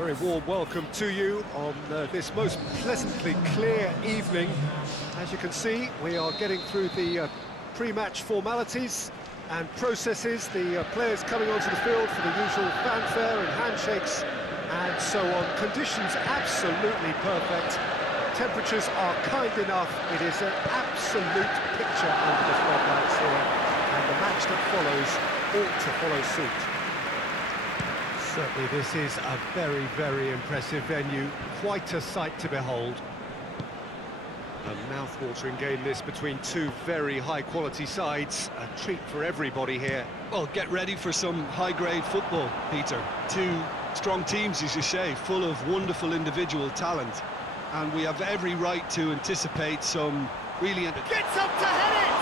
Very warm welcome to you on this most pleasantly clear evening. As you can see, we are getting through the pre-match formalities and processes, the players coming onto the field for the usual fanfare and handshakes and so on. Conditions absolutely perfect. Temperatures are kind enough. It is an absolute picture under the floodlights here, and the match that follows ought to follow suit. Certainly this is a very, very impressive venue, quite a sight to behold. A mouth-watering game this between two very high-quality sides, a treat for everybody here. Well, get ready for some high-grade football, Peter. Two strong teams, as you say, full of wonderful individual talent. And we have every right to anticipate some really... Gets up to head it!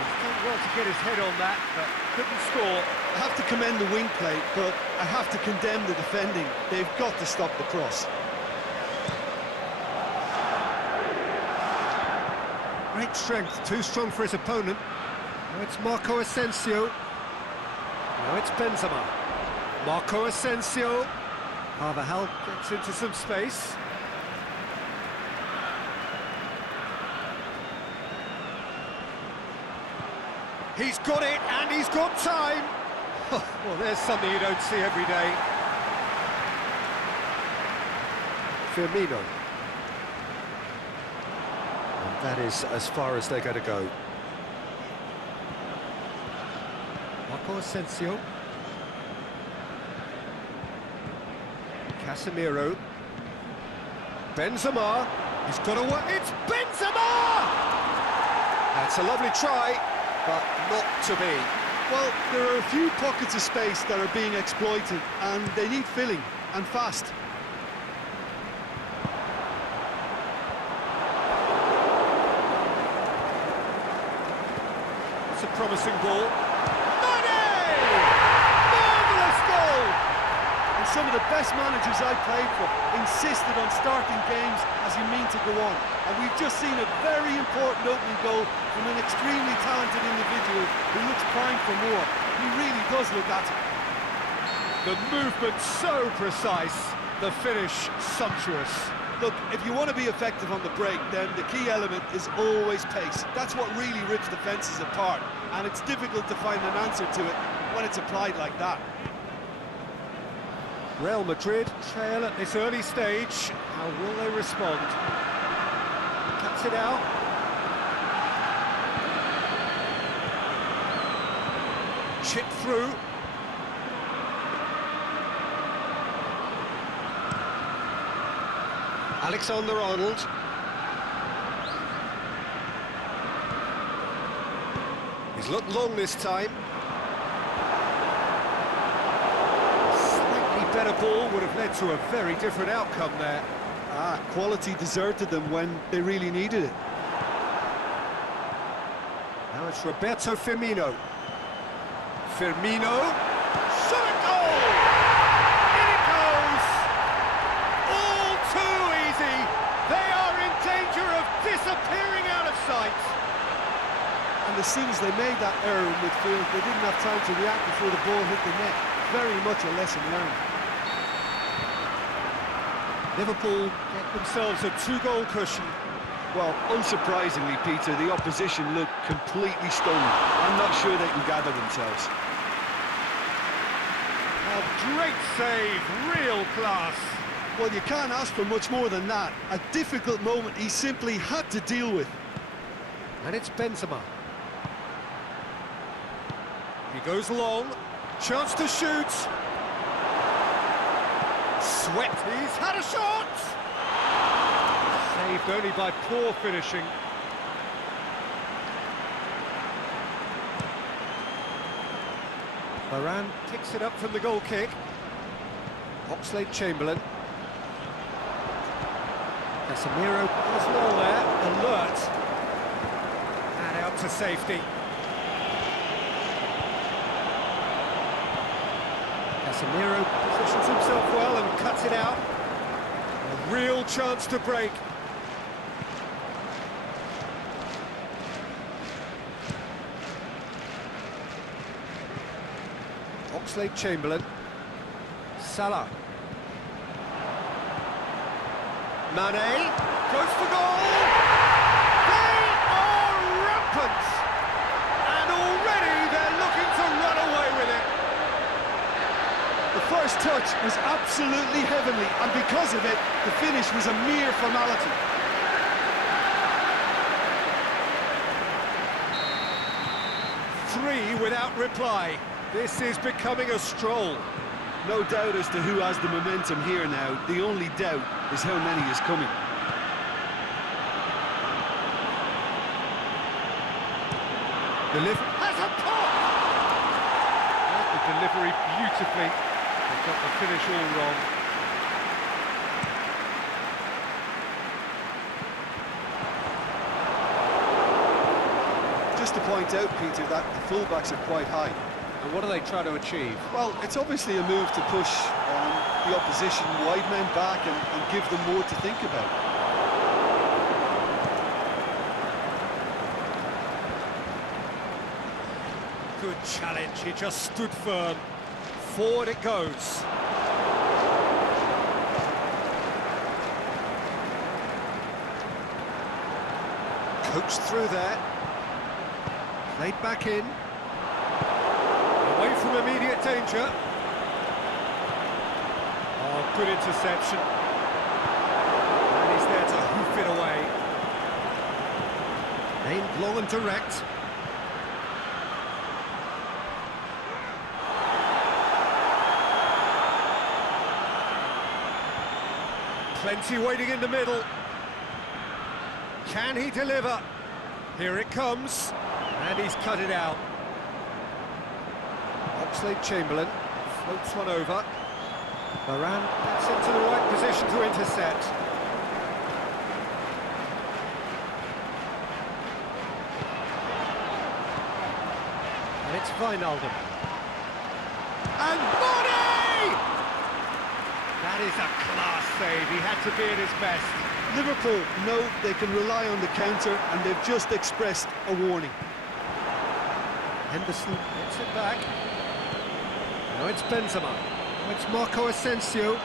He's done well to get his head on that, but couldn't score. I have to commend the wing play, but I have to condemn the defending. They've got to stop the cross. Great strength, too strong for his opponent. Now it's Marco Asensio. Now it's Benzema. Marco Asensio. Carvajal gets into some space. He's got it, and he's got time. Well, there's something you don't see every day. Firmino. And that is as far as they're going to go. Marco Asensio. Casemiro. Benzema. He's got to work. It's Benzema! That's a lovely try, but not to be. Well, there are a few pockets of space that are being exploited, and they need filling, and fast. It's a promising ball. Mane! Marvellous goal! And some of the best managers I played for insisted on starting games as you mean to go on. And we've just seen a very important opening goal from an extremely talented individual who looks primed for more. He really does look at it. The movement so precise, the finish sumptuous. Look, if you want to be effective on the break, then the key element is always pace. That's what really rips defences apart, and it's difficult to find an answer to it when it's applied like that. Real Madrid trail at this early stage. How will they respond? Cuts it out. Chip through. Alexander-Arnold. He's looked long this time. Slightly better ball would have led to a very different outcome there. Quality deserted them when they really needed it. Now it's Roberto Firmino. Firmino. Shot a goal! In it goes! All too easy. They are in danger of disappearing out of sight. And as soon as they made that error in midfield, they didn't have time to react before the ball hit the net. Very much a lesson learned. Liverpool get themselves a two-goal cushion. Well, unsurprisingly, Peter, the opposition look completely stunned. I'm not sure they can gather themselves. A great save, real class. Well, you can't ask for much more than that. A difficult moment he simply had to deal with. And it's Benzema. He goes long, chance to shoot. Swept, he's had a shot! Saved only by poor finishing. Varane kicks it up from the goal kick. Oxlade-Chamberlain. Casemiro does well there, alert. And out to safety. Casemiro positions himself well and cuts it out. A real chance to break. Oxlade-Chamberlain. Salah. Mane goes for goal. They are rampant, and already they're looking to run away with it. The first touch was absolutely heavenly, and because of it, the finish was a mere formality. Three without reply. This is becoming a stroll. No doubt as to who has the momentum here now. The only doubt is how many is coming. Has a pop! The delivery beautifully. They've got the finish all wrong. Just to point out, Peter, that the fullbacks are quite high. And what are they trying to achieve? Well, it's obviously a move to push the opposition wide men back and give them more to think about. Good challenge, he just stood firm. Forward it goes. Coached through there. Played back in. Away from immediate danger. Oh, good interception. And he's there to hoof it away. Aimed long and direct. Plenty waiting in the middle. Can he deliver? Here it comes. And he's cut it out. Oxlade-Chamberlain floats one over. Varane gets into the right position to intercept. And it's Wijnaldum. And Mane! That is a class save. He had to be at his best. Liverpool know they can rely on the counter, and they've just expressed a warning. Henderson gets it back. Now it's Benzema. Now it's Marco Asensio.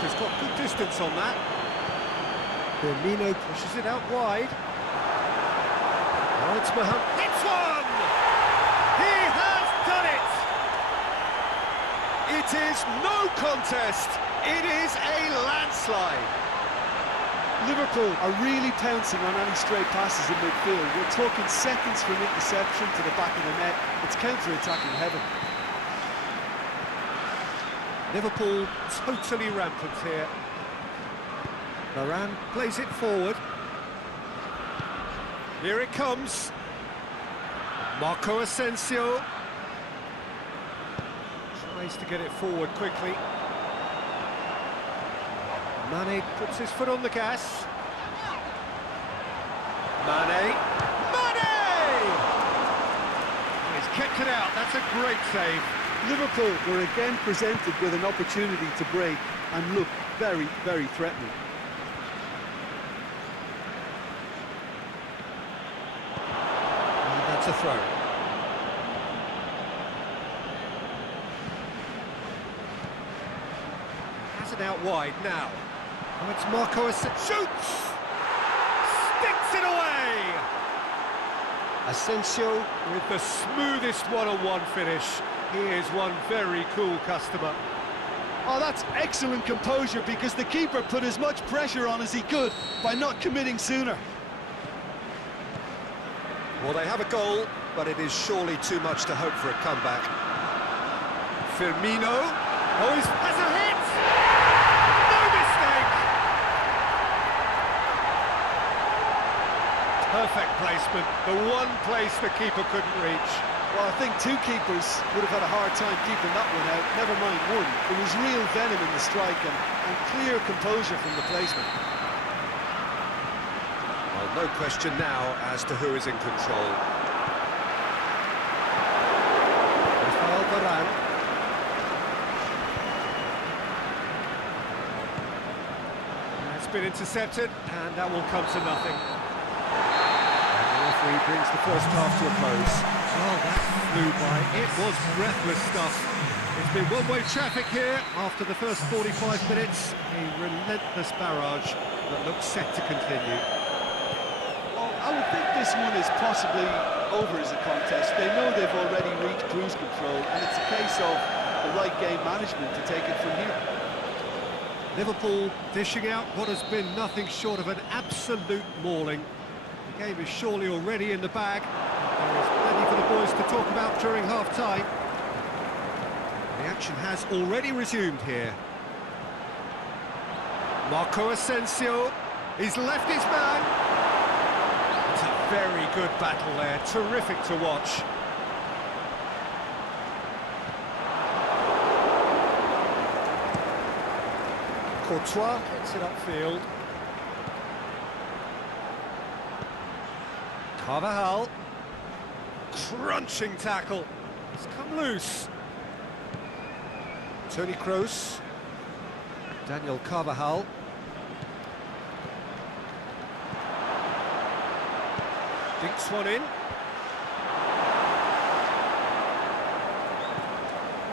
He's got good distance on that. Firmino pushes it out wide. Now it's Mohamed. It's one! He has done it! It is no contest. It is a landslide. Liverpool are really pouncing on any stray passes in midfield. We're talking seconds from interception to the back of the net. It's counter-attacking heaven. Liverpool totally rampant here. Varane plays it forward. Here it comes. Marco Asensio tries to get it forward quickly. Mane puts his foot on the gas. Mane! He's kicked it out, that's a great save. Liverpool were again presented with an opportunity to break and look very, very threatening. And that's a throw. Has it out wide now. Oh, it's Marco Asensio. Shoots! Sticks it away! Asensio with the smoothest one-on-one finish. He is one very cool customer. Oh, that's excellent composure, because the keeper put as much pressure on as he could by not committing sooner. Well, they have a goal, but it is surely too much to hope for a comeback. Firmino. Oh, he has a hit! No mistake! Perfect placement, the one place the keeper couldn't reach. Well, I think two keepers would have had a hard time keeping that one out, never mind one. There was real venom in the strike and clear composure from the placement. Well, no question now as to who is in control. Rafael Varane. That's been intercepted, and that will come to nothing. And the referee brings the first half to a close. Well, that flew by. It was breathless stuff. It's been one-way traffic here after the first 45 minutes. A relentless barrage that looks set to continue. Well, I would think this one is possibly over as a contest. They know they've already reached cruise control, and it's a case of the right game management to take it from here. Liverpool dishing out what has been nothing short of an absolute mauling. The game is surely already in the bag. There is plenty for the boys to talk about during half-time. The action has already resumed here. Marco Asensio, he's left his man. It's a very good battle there, terrific to watch. Courtois gets it upfield. Carvajal, crunching tackle. It's come loose. Toni Kroos, Daniel Carvajal. Dinks one in.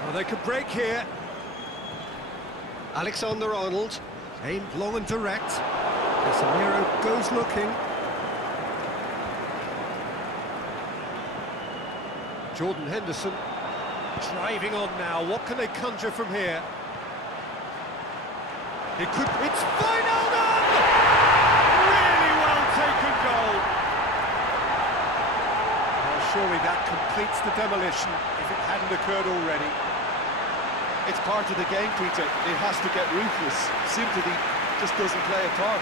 Well, they could break here. Alexander-Arnold, aimed long and direct. Casemiro goes looking. Jordan Henderson driving on now. What can they conjure from here? It could. It's Wijnaldum! Really well taken goal. Well, surely that completes the demolition if it hadn't occurred already. It's part of the game, Peter. It has to get ruthless. Sympathy just doesn't play a part.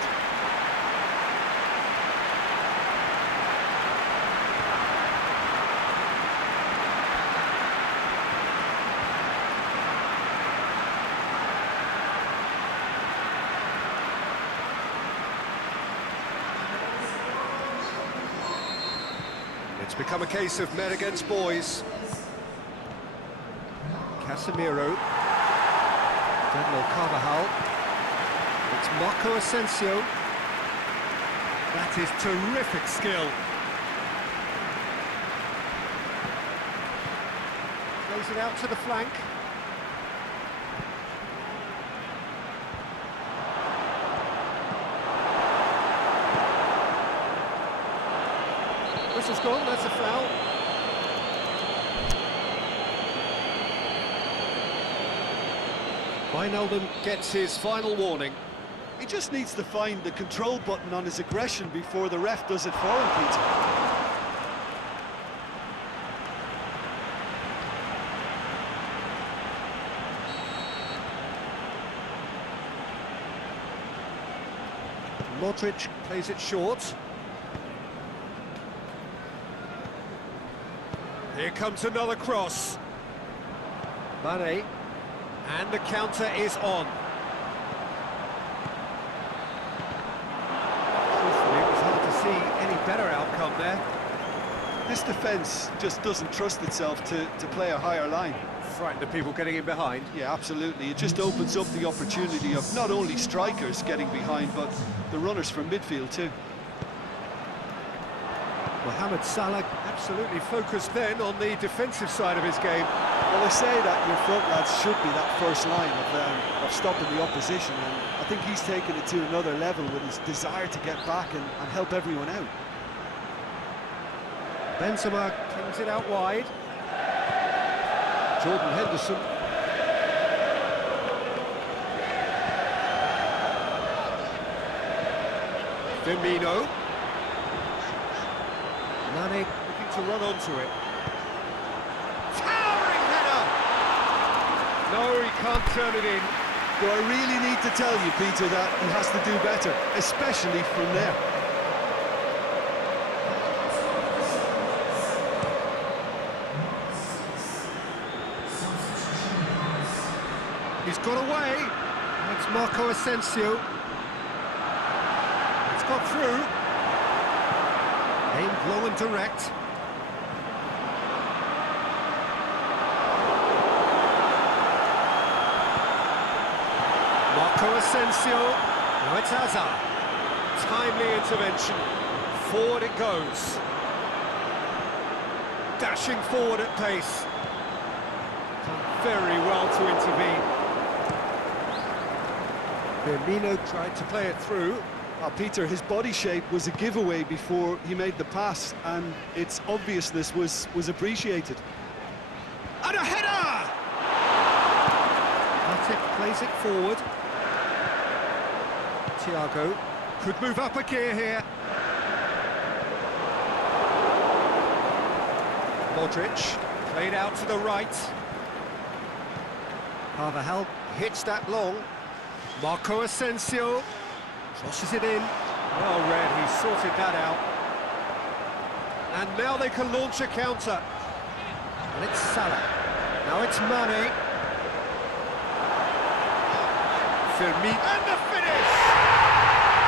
It's become a case of men against boys. Casemiro, Daniel Carvajal, it's Marco Asensio. That is terrific skill. Plays it out to the flank. Whistle's gone, that's a foul. Wijnaldum gets his final warning. He just needs to find the control button on his aggression before the ref does it for him, Peter. Modric plays it short. Here comes another cross. Mane. And the counter is on. Truthfully, it was hard to see any better outcome there. This defence just doesn't trust itself to play a higher line. Frightened of people getting in behind. Yeah, absolutely. It just opens up the opportunity of not only strikers getting behind, but the runners from midfield too. Mohamed Salah absolutely focused then on the defensive side of his game. Well, they say that your front lads should be that first line of stopping the opposition, and I think he's taken it to another level with his desire to get back and help everyone out. Benzema cleans it out wide. Jordan Henderson. Firmino. Mane looking to run onto it. Towering header! No, he can't turn it in. Do I really need to tell you, Peter, that he has to do better, especially from there? He's got away. That's Marco Asensio. It's got through. Aimed low and direct. Marco Asensio. Now it's Hazard. Timely intervention. Forward it goes. Dashing forward at pace. Done very well to intervene. Firmino tried to play it through. Peter, his body shape was a giveaway before he made the pass, and its obviousness was appreciated. And a header! Matip plays it forward. Thiago could move up a gear here. Modric played out to the right. Carvajal hits that long. Marco Asensio crosses it in. Well read, he sorted that out. And now they can launch a counter. And it's Salah. Now it's Mane. Firmino. And the finish!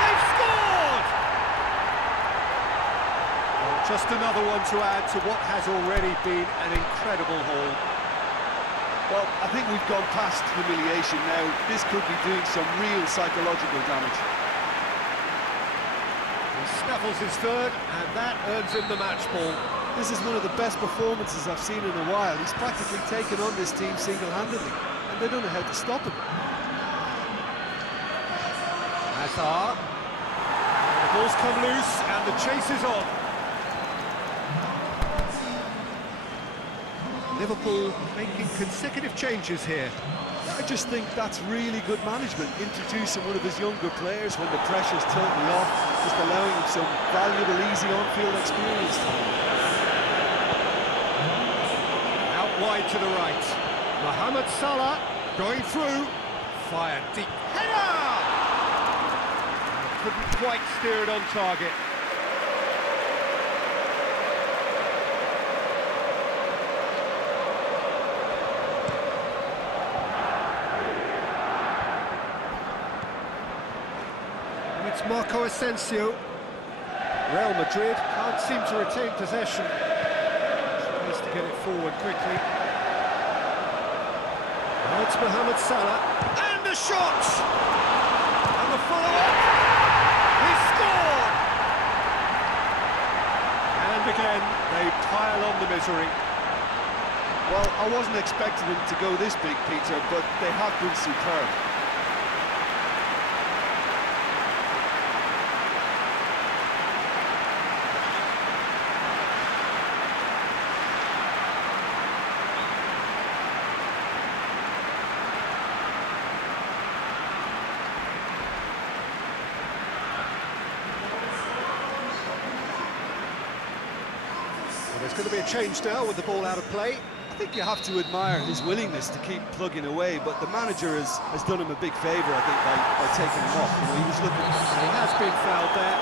They've scored! Well, just another one to add to what has already been an incredible haul. Well, I think we've gone past humiliation now. This could be doing some real psychological damage. He snaffles his third, and that earns him the match ball. This is one of the best performances I've seen in a while. He's practically taken on this team single-handedly, and they don't know how to stop him. Hazard. The ball's come loose, and the chase is on. Liverpool making consecutive changes here. I just think that's really good management, introducing one of his younger players when the pressure's totally off, just allowing him some valuable, easy on-field experience. Out wide to the right. Mohamed Salah going through. Fired deep. Header! Couldn't quite steer it on target. It's Marco Asensio. Real Madrid can't seem to retain possession. Tries to get it forward quickly. Now it's Mohamed Salah. And the shot! And the follow-up. He scored! And again, they pile on the misery. Well, I wasn't expecting them to go this big, Peter, but they have been superb. There's going to be a change now with the ball out of play. I think you have to admire his willingness to keep plugging away, but the manager has done him a big favour, I think, by taking him off. You know, he was looking... And he has been fouled there.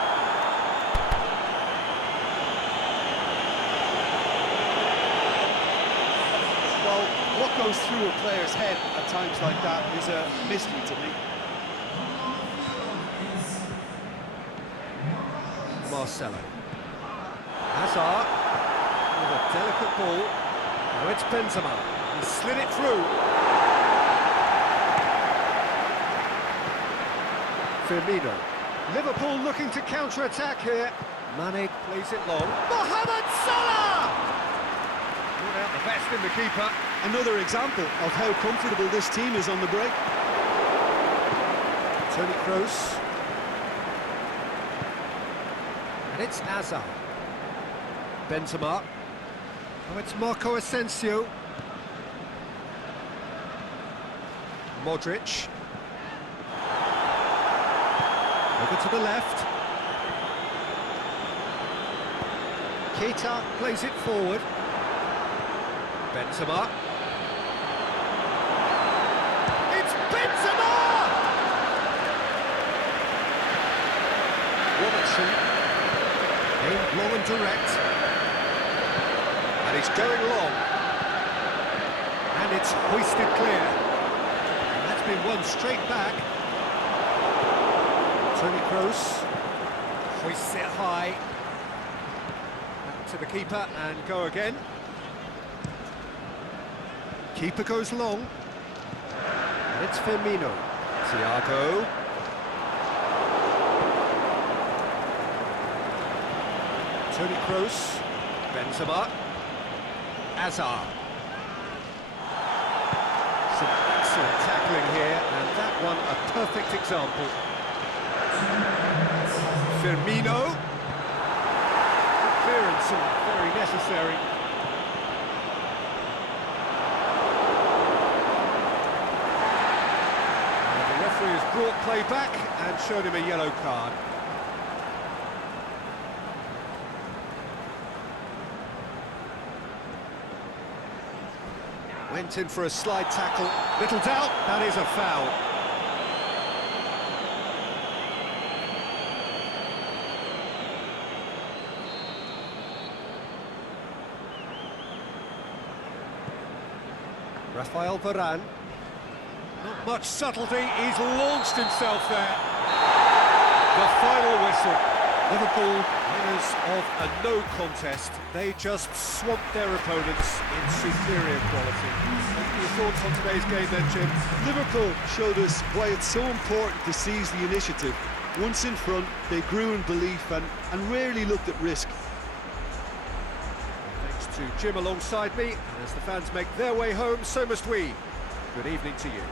Well, what goes through a player's head at times like that is a mystery to me. Marcelo. Hazard. With a delicate ball. Now it's Benzema. He slid it through. Firmino. Liverpool looking to counter-attack here. Mane plays it long. Mohamed Salah! Brought out the best in the keeper. Another example of how comfortable this team is on the break. Toni Kroos. And it's Hazard. Benzema. Oh, it's Marco Asensio. Modric. Over to the left. Keita plays it forward. Benzema. It's Benzema! Robertson. Aimed long and direct. And he's going long. And it's hoisted clear. And that's been won straight back. Toni Kroos hoists it high. Back to the keeper and go again. Keeper goes long. And it's Firmino. Thiago. Toni Kroos. Benzema. Hazard. Some excellent tackling here, and that one a perfect example. Firmino. Clearance and very necessary. And the referee has brought play back and showed him a yellow card. Went in for a slide tackle. Little doubt, that is a foul. Rafael Varane. Not much subtlety, he's launched himself there. The final whistle. Liverpool, winners of a no contest. They just swamped their opponents in superior quality. What are your thoughts on today's game then, Jim? Liverpool showed us why it's so important to seize the initiative. Once in front, they grew in belief and rarely looked at risk. Thanks to Jim alongside me, and as the fans make their way home, so must we. Good evening to you.